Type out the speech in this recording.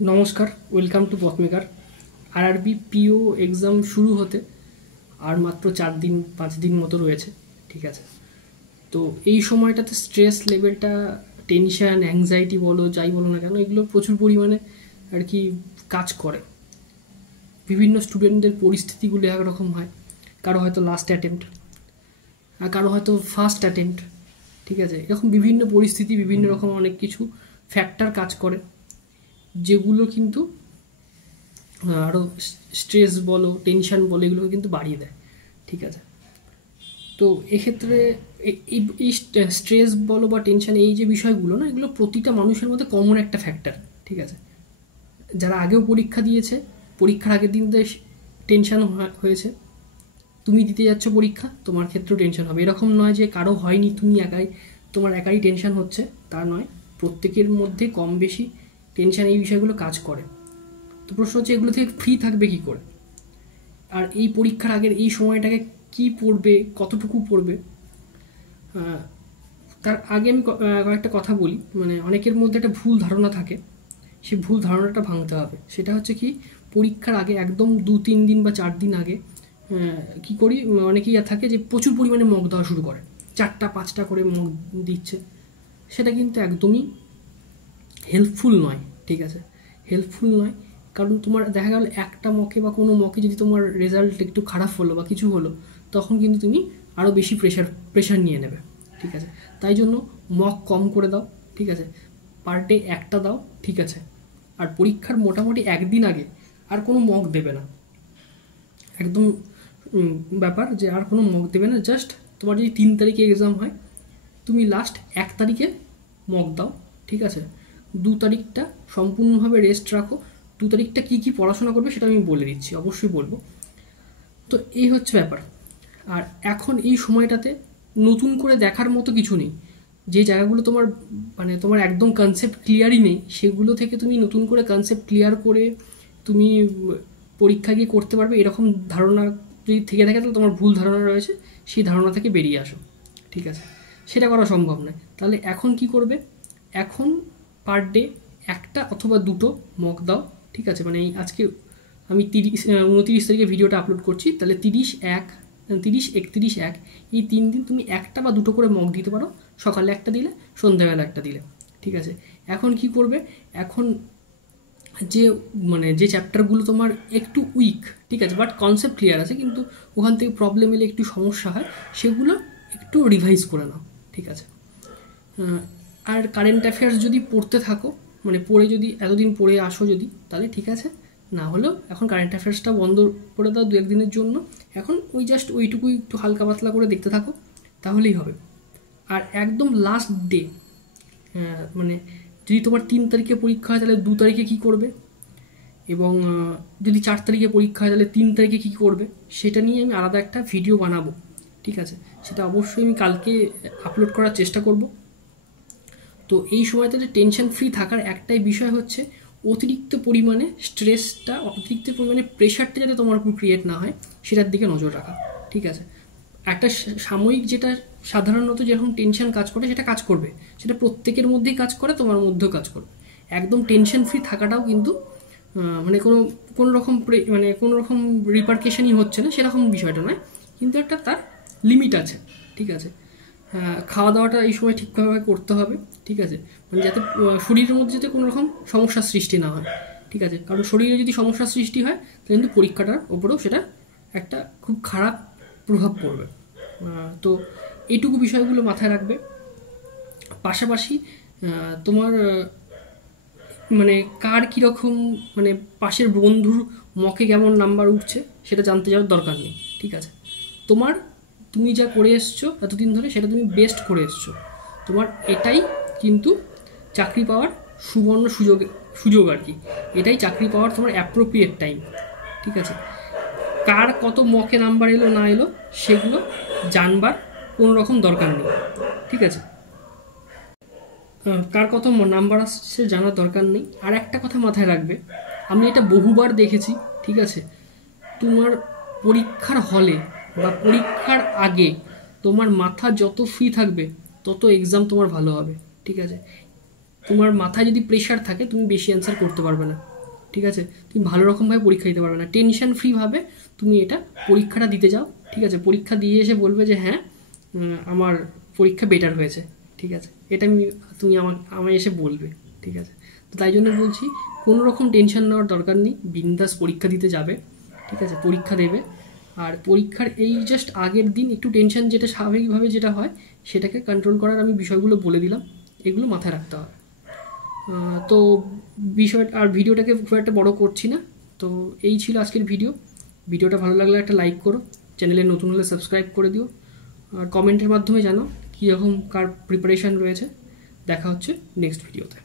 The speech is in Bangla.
নমস্কার, welcome to Pathmaker. RRB PO exam শুরু হতে আর মাত্র 4-5 দিন মতো রয়েছে। ঠিক আছে, তো এই সময়টাতে স্ট্রেস লেভেলটা, টেনশান, অ্যাংজাইটি বলো, যাই বলো না কেন, এগুলো প্রচুর পরিমাণে আর কি কাজ করে। বিভিন্ন স্টুডেন্টদের পরিস্থিতিগুলো একরকম হয়। কারো হয়তো লাস্ট অ্যাটেম্প্ট, আর কারো হয়তো ফার্স্ট অ্যাটেম্প্ট। ঠিক আছে, এরকম বিভিন্ন পরিস্থিতি, বিভিন্ন রকম অনেক কিছু ফ্যাক্টর কাজ করে, যেগুলো কিন্তু আরও স্ট্রেস বলো, টেনশান বলো, এগুলোকে কিন্তু বাড়িয়ে দেয়। ঠিক আছে, তো এক্ষেত্রে এই স্ট্রেস বলো বা টেনশান, এই যে বিষয়গুলো না, এগুলো প্রতিটা মানুষের মধ্যে কমন একটা ফ্যাক্টর। ঠিক আছে, যারা আগেও পরীক্ষা দিয়েছে, পরীক্ষার আগের দিন টেনশান হয়েছে, তুমি দিতে যাচ্ছ পরীক্ষা, তোমার ক্ষেত্রেও টেনশন হবে। এরকম নয় যে কারো হয়নি, তুমি একাই, তোমার একাই টেনশন হচ্ছে, তা নয়। প্রত্যেকের মধ্যে কম বেশি টেনশন, এই বিষয়গুলো কাজ করে। তো প্রশ্ন হচ্ছে, এগুলো থেকে ফ্রি থাকবে কি করে? আর এই পরীক্ষার আগের এই সময়টাকে কি পড়বে, কতটুকু পড়বে? তার আগে আমি কয়েকটা কথা বলি। মানে অনেকের মধ্যে একটা ভুল ধারণা থাকে, সেই ভুল ধারণাটা ভাঙতে হবে। সেটা হচ্ছে কি, পরীক্ষার আগে একদম 2-3 দিন বা 4 দিন আগে কি করি, অনেকেই থাকে যে প্রচুর পরিমাণে মক দেওয়া শুরু করে, 4টা 5টা করে মক দিচ্ছে। সেটা কিন্তু একদমই হেল্পফুল নয়। ঠিক আছে, হেল্পফুল নয়। কারণ তোমার দেখা গেল একটা মকে বা কোনো মকে যদি তোমার রেজাল্ট একটু খারাপ হলো বা কিছু হলো, তখন কিন্তু তুমি আরও বেশি প্রেশার নিয়ে নেবে। ঠিক আছে, তাই জন্য মক কম করে দাও। ঠিক আছে, পার ডে একটা দাও। ঠিক আছে, আর পরীক্ষার মোটামুটি একদিন আগে আর কোনো মক দেবে না। একদম ব্যাপার যে আর কোনো মক দেবে না। জাস্ট তোমার যদি 3 তারিখে এক্সাম হয়, তুমি লাস্ট 1 তারিখে মক দাও। ঠিক আছে, 2 তারিখটা সম্পূর্ণভাবে রেস্ট রাখো। 2 তারিখটা কী কী পড়াশোনা করবে সেটা আমি বলে দিচ্ছি, অবশ্যই বলবো। তো এই হচ্ছে ব্যাপার। আর এখন এই সময়টাতে নতুন করে দেখার মতো কিছু নেই। যে জায়গাগুলো তোমার মানে তোমার একদম কনসেপ্ট ক্লিয়ারই নেই, সেগুলো থেকে তুমি নতুন করে কনসেপ্ট ক্লিয়ার করে তুমি পরীক্ষা গিয়ে করতে পারবে, এরকম ধারণা যদি থেকে থাকে, তাহলে তোমার ভুল ধারণা রয়েছে, সেই ধারণা থেকে বেরিয়ে আসো। ঠিক আছে, সেটা করা সম্ভব নয়। তাহলে এখন কি করবে? এখন পার ডে একটা অথবা দুটো মক দাও। ঠিক আছে, মানে এই আজকে আমি 29 তারিখে ভিডিওটা আপলোড করছি, তাহলে 30, 31, এই 3 দিন তুমি একটা বা দুটো করে মক দিতে পারো। সকালে একটা দিলে, সন্ধ্যাবেলা একটা দিলে। ঠিক আছে, এখন কি করবে? এখন যে যে চ্যাপ্টারগুলো তোমার একটু উইক, ঠিক আছে, বাট কনসেপ্ট ক্লিয়ার আছে, কিন্তু ওখান থেকে প্রবলেম এলে একটু সমস্যা হয়, সেগুলো একটু রিভাইজ করে নাও। ঠিক আছে, আর কারেন্ট অ্যাফেয়ার্স যদি পড়তে থাকো, মানে পড়ে যদি এতদিন পড়ে আসো যদি, তাহলে ঠিক আছে। না হলেও এখন কারেন্ট অ্যাফেয়ার্সটা বন্ধ করে দাও 2-1 দিনের জন্য। এখন ওই জাস্ট ওইটুকুই একটু হালকা পাতলা করে দেখতে থাকো, তাহলেই হবে। আর একদম লাস্ট ডে, মানে যদি তোমার 3 তারিখে পরীক্ষা হয়, তাহলে 2 তারিখে কী করবে, এবং যদি 4 তারিখে পরীক্ষা হয়, তাহলে 3 তারিখে কী করবে, সেটা নিয়ে আমি আলাদা একটা ভিডিও বানাবো। ঠিক আছে, সেটা অবশ্যই আমি কালকে আপলোড করার চেষ্টা করব। তো এই সময়টাতে টেনশন ফ্রি থাকার একটাই বিষয় হচ্ছে, অতিরিক্ত পরিমাণে স্ট্রেসটা, অতিরিক্ত পরিমাণে প্রেশারটা যাতে তোমার উপর ক্রিয়েট না হয়, সেটার দিকে নজর রাখা। ঠিক আছে, একটা সাময়িক যেটা সাধারণত যেরকম টেনশন কাজ করে, সেটা কাজ করবে, সেটা প্রত্যেকের মধ্যেই কাজ করে, তোমার মধ্যেও কাজ করবে। একদম টেনশন ফ্রি থাকাটাও কিন্তু মানে কোনো রকম মানে কোনো রকম রিপারকেশনই হচ্ছে না, সেরকম বিষয়টা নয়, কিন্তু একটা তার লিমিট আছে। ঠিক আছে, খাওয়া দাওয়াটা এই সময় ঠিকভাবে করতে হবে। ঠিক আছে, মানে যাতে শরীরের মধ্যে যাতে কোনো রকম সমস্যার সৃষ্টি না হয়। ঠিক আছে, কারণ শরীরে যদি সমস্যার সৃষ্টি হয়, তাহলে কিন্তু পরীক্ষাটার ওপরেও সেটা একটা খুব খারাপ প্রভাব পড়বে। তো এইটুকু বিষয়গুলো মাথায় রাখবে। পাশাপাশি তোমার মানে কার কীরকম, মানে পাশের বন্ধুর মকে কেমন নাম্বার উঠছে, সেটা জানতে যাওয়ার দরকার নেই। ঠিক আছে, তুমি যা করে এসছো এতদিন ধরে, সেটা তুমি বেস্ট করে এসছো। তোমার এটাই কিন্তু চাকরি পাওয়ার সুবর্ণ সুযোগ আর কি। এটাই চাকরি পাওয়ার তোমার অ্যাপ্রোপ্রিয়েট টাইম। ঠিক আছে, কার কত মকে নাম্বার এলো না এলো, সেগুলো জানবার কোনো রকম দরকার নেই। ঠিক আছে, কার কত নাম্বার আসছে জানার দরকার নেই। আর একটা কথা মাথায় রাখবে, আমি এটা বহুবার দেখেছি। ঠিক আছে, তোমার পরীক্ষার হলে বা পরীক্ষার আগে তোমার মাথা যত ফ্রি থাকবে, তত এক্সাম তোমার ভালো হবে। ঠিক আছে, তোমার মাথায় যদি প্রেশার থাকে তুমি বেশি অ্যান্সার করতে পারবে না, ঠিক আছে? তুমি ভালো রকমভাবে পরীক্ষা দিতে পারবে না। টেনশন ফ্রিভাবে তুমি এটা পরীক্ষাটা দিতে যাও, ঠিক আছে? পরীক্ষা দিয়ে এসে বলবে যে হ্যাঁ আমার পরীক্ষা বেটার হয়েছে, ঠিক আছে? এটা তুমি আমায় এসে বলবে, ঠিক আছে? তো তাই জন্য বলছি কোনো রকম টেনশন নেওয়ার দরকার নেই, বিন্দাস পরীক্ষা দিতে যাবে, ঠিক আছে? পরীক্ষা দেবে, আর পরীক্ষার এই জাস্ট আগের দিন একটু টেনশন যেটা স্বাভাবিকভাবে যেটা হয় সেটাকে কন্ট্রোল করার আমি বিষয়গুলো বলে দিলাম, এগুলো মাথায় রাখতে হবে। তো বিষয়টা আর ভিডিওটাকে খুব একটা বড় করছি না। তো এই ছিল আজকের ভিডিওটা ভালো লাগলে একটা লাইক করো, চ্যানেলে নতুন হলে সাবস্ক্রাইব করে দিও, আর কমেন্টের মাধ্যমে জানাও কীরকম কার প্রিপারেশান রয়েছে। দেখা হচ্ছে নেক্সট ভিডিওতে।